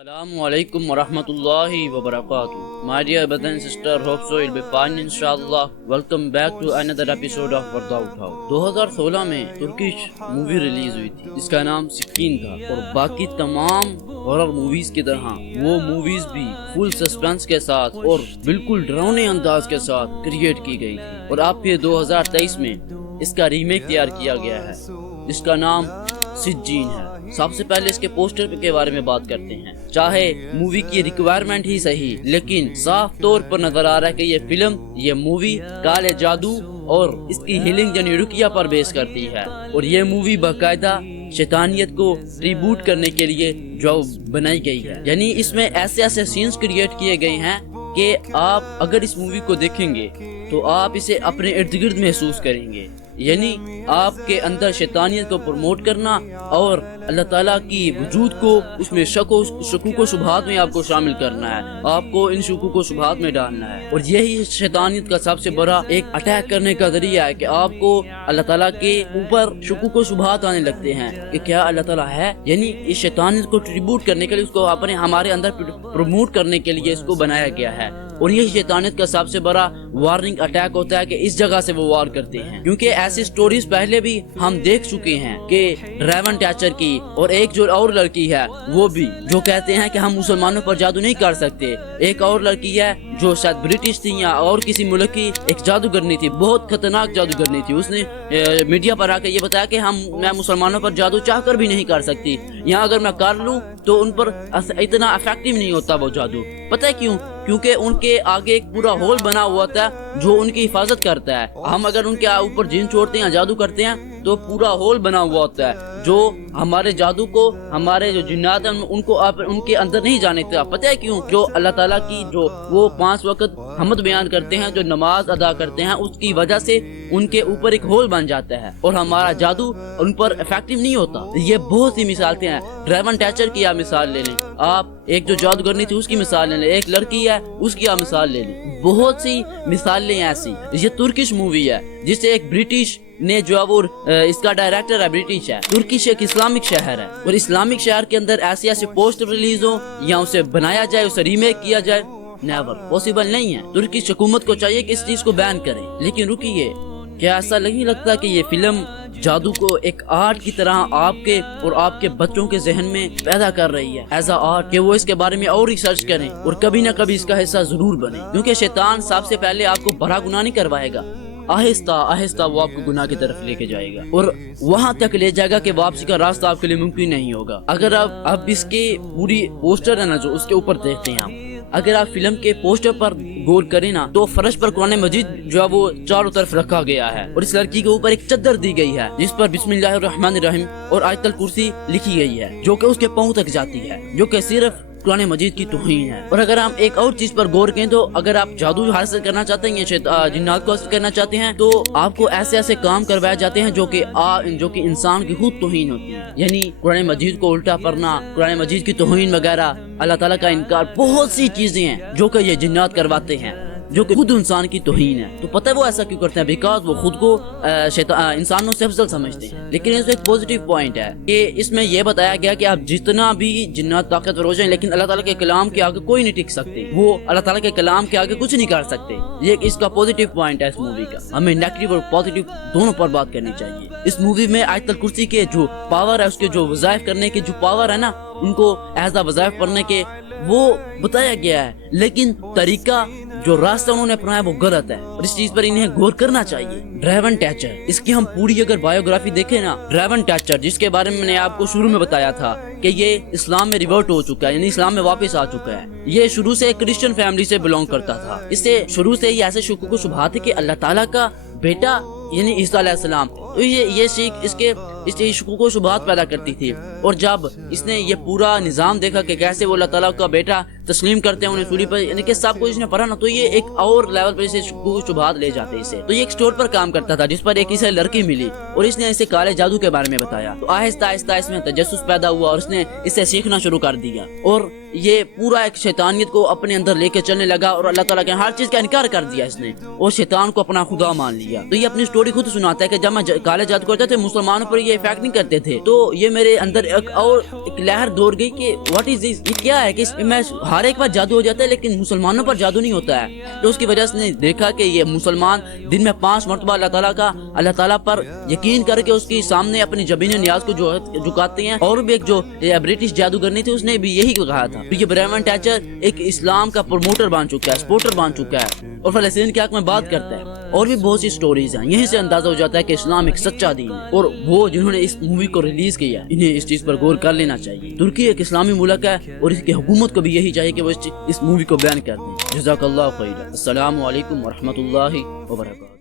Assalamu alaikum wa rahmatullahi wa barakatuh. My dear brother and sister, hope so you'll be fine inshallah. Welcome back to another episode of पर्दा उठाओ। 2016 में Turkish movie release हुई थी जिसका नाम सिक्कीन था और बाकी तमाम हॉरर मूवीज की तरह वो मूवीज भी फुल सस्पेंस के साथ और बिल्कुल डरावने अंदाज के साथ क्रिएट की गई थी और अब फिर 2023 में इसका रीमेक तैयार किया गया है जिसका नाम सिज्जीन है। सबसे पहले इसके पोस्टर के बारे में बात करते हैं। चाहे मूवी की रिक्वायरमेंट ही सही, लेकिन साफ तौर पर नजर आ रहा है कि ये मूवी काले जादू और इसकी हीलिंग यानी रुकिया पर बेस करती है और ये मूवी बाकायदा शैतानियत को रिबूट करने के लिए जो बनाई गई है। यानी इसमें ऐसे ऐसे सीन्स क्रिएट किए गए हैं कि आप अगर इस मूवी को देखेंगे तो आप इसे अपने इर्द गिर्द महसूस करेंगे। यानी आपके अंदर शैतानियत को प्रमोट करना और अल्लाह ताला की वजूद को उसमें शकू को शुबहात में आपको शामिल करना है, आपको इन शकू को शुबहात में डालना है और यही शैतानियत का सबसे बड़ा एक अटैक करने का जरिया है कि आपको अल्लाह ताला के ऊपर शकू को शुबहात आने लगते हैं कि क्या अल्लाह ताला है। यानी इस शैतानियत को ट्रिब्यूट करने के लिए उसको हमारे अंदर प्रमोट करने के लिए इसको बनाया गया है और यही शैतानियत का सबसे बड़ा वार्निंग अटैक होता है कि इस जगह से वो वार करते हैं, क्योंकि ऐसी स्टोरीज पहले भी हम देख चुके हैं कि ड्रैवन टैचर की और एक जो और लड़की है वो भी जो कहते हैं कि हम मुसलमानों पर जादू नहीं कर सकते। एक और लड़की है जो शायद ब्रिटिश थी या और किसी मुल्क की एक जादूगरनी थी, बहुत खतरनाक जादूगरनी थी। उसने मीडिया पर आकर ये बताया कि मैं मुसलमानों पर जादू चाह कर भी नहीं कर सकती, यहाँ अगर मैं कर लूँ तो उन पर इतना इफेक्टिव नहीं होता वो जादू। पता है क्यों? क्योंकि उनके आगे एक पूरा होल बना हुआ था जो उनकी हिफाजत करता है। हम अगर उनके ऊपर जिन छोड़ते हैं, जादू करते हैं तो पूरा होल बना हुआ होता है जो हमारे जादू को, हमारे जो जिन्नात हैं उनको उनके अंदर नहीं जाने देता। पता है क्यों? जो अल्लाह ताला की जो वो 5 वक्त हमद बयान करते हैं, जो नमाज अदा करते हैं, उसकी वजह से उनके ऊपर एक होल बन जाता है और हमारा जादू उन पर इफेक्टिव नहीं होता। ये बहुत सी मिसालें हैं। ड्रैवन टैचर की आप मिसाल ले लें, आप एक जो जादूगरनी थी उसकी मिसाल ले लें, एक लड़की है उसकी आप मिसाल ले लें, बहुत सी मिसालें ऐसी। ये तुर्किश मूवी है जिसे एक ब्रिटिश ने जो वो इसका डायरेक्टर है ब्रिटिश है। तुर्किश एक इस्लामिक शहर है और इस्लामिक शहर के अंदर ऐसे ऐसे पोस्टर रिलीज हो या उसे बनाया जाए, उसे रीमेक किया जाए, नेवर पॉसिबल नहीं है। तुर्किश हुकूमत को चाहिए कि इस चीज को बैन करे। लेकिन रुकिए, क्या ऐसा नहीं लगता कि ये फिल्म जादू को एक आर्ट की तरह आपके और आपके बच्चों के जहन में पैदा कर रही है एज अ आर्ट, कि वो इसके बारे में और रिसर्च करें और कभी ना कभी इसका हिस्सा जरूर बने? क्योंकि शैतान सबसे पहले आपको बड़ा गुनाह नहीं करवाएगा, आहिस्ता आहिस्ता वो आपको गुनाह की तरफ लेके जाएगा और वहां तक ले जाएगा कि वापसी का रास्ता आपके लिए मुमकिन नहीं होगा। अगर आप इसके पूरी पोस्टर है ना जो उसके ऊपर देखते हैं, अगर आप फिल्म के पोस्टर पर गौर करें ना तो फर्श पर कुरान मजीद जो है वो चारों तरफ रखा गया है और इस लड़की के ऊपर एक चद्दर दी गई है जिस पर बिस्मिल्लाहिर्रहमानिर्रहीम और आयतुल कुर्सी लिखी गई है जो कि उसके पांव तक जाती है, जो कि सिर्फ कुरान मजीद की तौहीन है। और अगर हम एक और चीज पर गौर करें तो अगर आप जादू हासिल करना चाहते हैं या जिन्नात को हासिल करना चाहते हैं तो आपको ऐसे ऐसे काम करवाए जाते हैं जो कि इंसान की खुद तौहीन होती है। यानी कुरान मजीद को उल्टा पढ़ना, कुरान मजीद की तौहीन वगैरह, अल्लाह ताला का इनकार, बहुत सी चीजें हैं जो कि ये जिन्नात करवाते हैं जो कि खुद इंसान की तौहीन है। तो पता है वो ऐसा क्यों करते हैं? बिकॉज वो खुद को इंसानों से अफजल समझते हैं। लेकिन इसमें एक पॉजिटिव पॉइंट है कि इसमें यह बताया गया कि आप जितना भी जिन्नात ताकतवर हो जाएं लेकिन अल्लाह ताला के कलाम के आगे कोई नहीं टिक सकते, वो अल्लाह ताला के कलाम के आगे कुछ नहीं कर सकते। ये इसका पॉजिटिव पॉइंट है इस मूवी का। हमें नेगेटिव और पॉजिटिव दोनों पर बात करनी चाहिए। इस मूवी में आयतुल कुर्सी के जो पावर है, उसके जो वज़ाइफ करने के जो पावर है ना, उनको एज अ वज़ाइफ पढ़ने के वो बताया गया है, लेकिन तरीका जो रास्ता उन्होंने अपनाया वो गलत है और इस चीज पर इन्हें गौर करना चाहिए। ड्रैवन टैचर, इसकी हम पूरी अगर बायोग्राफी देखें ना, ड्रैवन टैचर जिसके बारे में मैंने आपको शुरू में बताया था कि ये इस्लाम में रिवर्ट हो चुका है, यानी इस्लाम में वापस आ चुका है। ये शुरू से एक क्रिश्चियन फैमिली से बिलोंग करता था। इससे शुरू से ही ऐसे शुक्र को शुबहात है कि अल्लाह ताला का बेटा यानी ईसा अलैहिस्सलाम, तो ये सीख इसके शुक्र को शुबहात पैदा करती थी। और जब इसने ये पूरा निजाम देखा कि कैसे वो अल्लाह ताला का बेटा تسلیم کرتے ہیں انہیں سولی پر، یعنی کہ سب کچھ اس نے پڑھا نا تو یہ ایک اور لیول پر اسے شبہات لے جاتے ہیں اسے۔ تو یہ ایک اسٹور پر کام کرتا تھا جس پر ایک اسے لڑکی ملی اور اس نے اسے کالے جادو کے بارے میں بتایا، تو آہستہ آہستہ اس میں تجسس پیدا ہوا اور اس نے اسے سیکھنا شروع کر دیا، اور یہ پورا ایک شیطانیت کو اپنے اندر لے کے چلنے لگا اور اللہ تعالیٰ کے ہر چیز کا انکار کر دیا اس نے، اور شیطان کو اپنا خدا مان لیا۔ تو یہ اپنی سٹوری خود سناتا ہے کہ جب میں کالے جادو کرتا تھا مسلمانوں پر یہ افیکٹ نہیں کرتے تھے، تو یہ میرے اندر ایک لہر دوڑ گئی کہ واٹ از دس، یہ کیا ہے کہ میں ہر ایک بار جادو ہو جاتا ہے لیکن مسلمانوں پر جادو نہیں ہوتا ہے۔ تو اس کی وجہ سے نے دیکھا کہ یہ مسلمان دن میں 5 مرتبہ اللہ تعالیٰ پر یقین کر کے اس کے سامنے اپنی جبین نیاز کو جھکاتے ہیں، اور بھی ایک جو برٹش جادوگرنی تھی اس نے بھی یہی کہا تھا۔ یہ برائمن ٹیچر ایک اسلام کا پروموٹر بن چکا ہے، سپورٹر بن چکا ہے، اور فلسطین کے حق میں بات کرتا ہے، اور بھی بہت سی سٹوریز ہیں۔ یہیں سے اندازہ ہو جاتا ہے کہ اسلام ایک سچا دین ہے، اور وہ جنہوں نے اس مووی کو ریلیز کیا ہے انہیں اس چیز پر غور کر لینا چاہیے۔ ترکی ایک اسلامی ملک ہے اور اس کی حکومت کو بھی یہی چاہیے کہ وہ اس مووی کو بیان کر دیں۔ جزاک اللہ خیر۔ السلام علیکم ورحمۃ اللہ وبرکاتہ۔